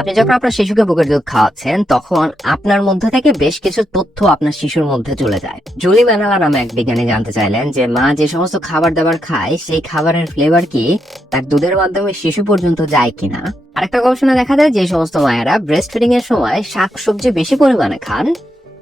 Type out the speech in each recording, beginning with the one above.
আপনি যখন আপনার শিশুকে বুকের দুধ খাওয়াচ্ছেন, তখন আপনার মধ্যে থেকে বেশ কিছু তথ্য আপনার শিশুর মধ্যে চলে যায়। জুলি ম্যানালা নামে এক বিজ্ঞানী জানতে চাইলেন যে, মা যে সমস্ত খাবার দাবার খায়, সেই খাবারের ফ্লেভার কি তার দুধের মাধ্যমে শিশু পর্যন্ত যায় কিনা? আরেকটা গবেষণা দেখা যায় যে সমস্ত মায়েরা ব্রেস্ট ফিডিং এর সময় শাকসবজি বেশি পরিমাণে খান।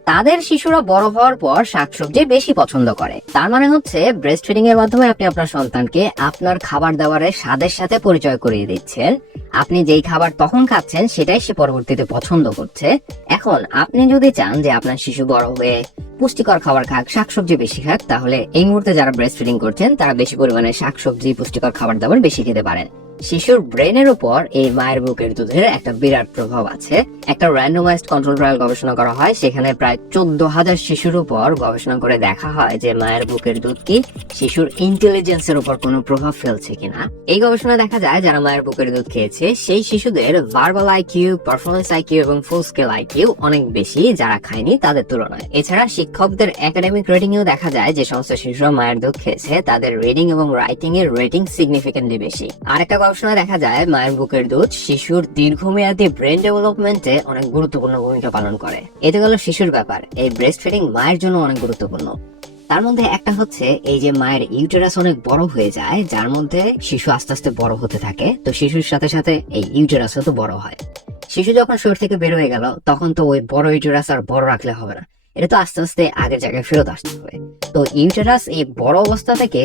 তাদের শিশুরা বড় হওয়ার পর শাকসবজি বেশি পছন্দ করে। তার মানে হচ্ছে ব্রেস্ট ফিডিং এর মাধ্যমে আপনি আপনার সন্তানকে আপনার খাবার দাবারের স্বাদের সাথে পরিচয় করিয়ে দিচ্ছেন। আপনি যেই খাবার তখন খাচ্ছেন, সেটাই সে পরবর্তীতে পছন্দ করছে। এখন আপনি যদি চান যে আপনার শিশু বড় হয়ে পুষ্টিকর খাবার খাক, শাকসবজি বেশি খাক, তাহলে এই মুহূর্তে যারা ব্রেস্ট ফিডিং করছেন, তারা বেশি পরিমাণে শাকসবজি, পুষ্টিকর খাবার দাবার বেশি খেতে পারেন। শিশুর ব্রেনের উপর এই মায়ের বুকের দুধের একটা বিরাট প্রভাব আছে। একটা র্যান্ডমাইজড কন্ট্রোল ট্রায়াল গবেষণা করা হয়, সেখানে প্রায় চোদ্দ হাজার শিশুর উপর গবেষণা করে দেখা হয় যে মায়ের বুকের দুধ কি শিশুর ইন্টেলিজেন্সের উপর কোনো প্রভাব ফেলছে কিনা। এই গবেষণা দেখা যায়, যারা মায়ের বুকের দুধ খেয়েছে, সেই শিশুদের ভার্বাল আইকিউ পারফরমেন্স আইকিউ এবং ফুল স্কেল আইকিউ অনেক বেশি যারা খায়নি তাদের তুলনায়। এছাড়া শিক্ষকদের একাডেমিক রেটিং এও দেখা যায় যে সমস্ত শিশুরা মায়ের দুধ খেয়েছে, তাদের রিডিং এবং রাইটিং এর রেটিং সিগনিফিকেন্টলি বেশি। আরেকটা গবেষণা দেখা যায় মায়ের বুকের দুধ শিশুর দীর্ঘমেয়াদী ব্রেন ডেভেলপমেন্টে অনেক গুরুত্বপূর্ণ ভূমিকা পালন করে। এতে গেল শিশুর ব্যাপার। এই ব্রেস্ট ফিডিং মায়ের জন্য অনেক গুরুত্বপূর্ণ। তার মধ্যে একটা হচ্ছে এই যে মায়ের ইউটেরাস অনেক বড় হয়ে যায়, যার মধ্যে শিশু আস্তে আস্তে বড় হতে থাকে। তো শিশুর সাথে সাথে এই ইউটেরাসও তো বড় হয়। শিশু যখন শরীর থেকে বের হয়ে গেল, তখন তো ওই বড় ইউটেরাস আর বড় রাখলে হবে না। এটা তো আস্তে আস্তে আগের জায়গায় ফেরত আসতে হবে। তো ইউটেরাস এই বড় অবস্থা থেকে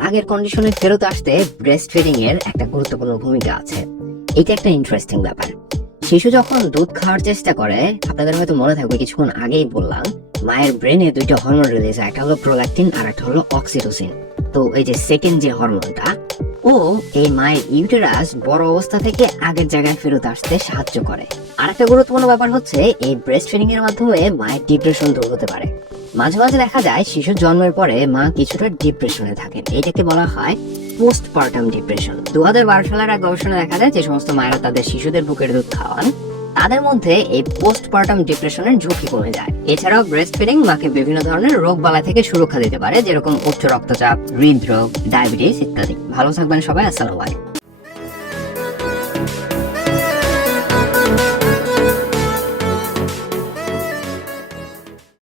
আগের কন্ডিশনে ফেরত আসতে ব্রেস্ট ফিডিং এর একটা গুরুত্বপূর্ণ ভূমিকা আছে। এটা একটা ইন্টারেস্টিং ব্যাপার। শিশু যখন দুধ খাওয়ার চেষ্টা করে, আপনাদের হয়তো মনে থাকবে, কিছুক্ষণ আগেই বললাম, মায়ের ব্রেনে দুইটা হরমোন রিলিজ হয়, একটা হলো প্রোল্যাকটিন আর একটা হলো অক্সিটোসিন তো এই যে সেকেন্ড যে হরমোনটা ও এই মায়ের ইউটেরাস বড় অবস্থা থেকে আগের জায়গায় ফেরত আসতে সাহায্য করে। আর একটা গুরুত্বপূর্ণ ব্যাপার হচ্ছে, এই ব্রেস্ট ফিডিং এর মাধ্যমে মায়ের ডিপ্রেশন দূর হতে পারে। মাঝে মাঝে দেখা যায় শিশু জন্মের পরে মা কিছুটা ডিপ্রেশনে থাকেন। এটাকে বলা হয় পোস্ট পার্টাম ডিপ্রেশন দু হাজার বারো সালের এক গবেষণা দেখা যায় যে সমস্ত মায়েরা তাদের শিশুদের বুকের দুধ খাওয়ান, তাদের মধ্যে এই পোস্ট পার্টাম ডিপ্রেশনের ঝুঁকি কমে যায়। এছাড়াও ব্রেস্ট ফিডিং মাকে বিভিন্ন ধরনের রোগ বালা থেকে সুরক্ষা দিতে পারে, যেরকম উচ্চ রক্তচাপ, হৃদরোগ ডায়াবেটিস ইত্যাদি। ভালো থাকবেন সবাই, আসসালামু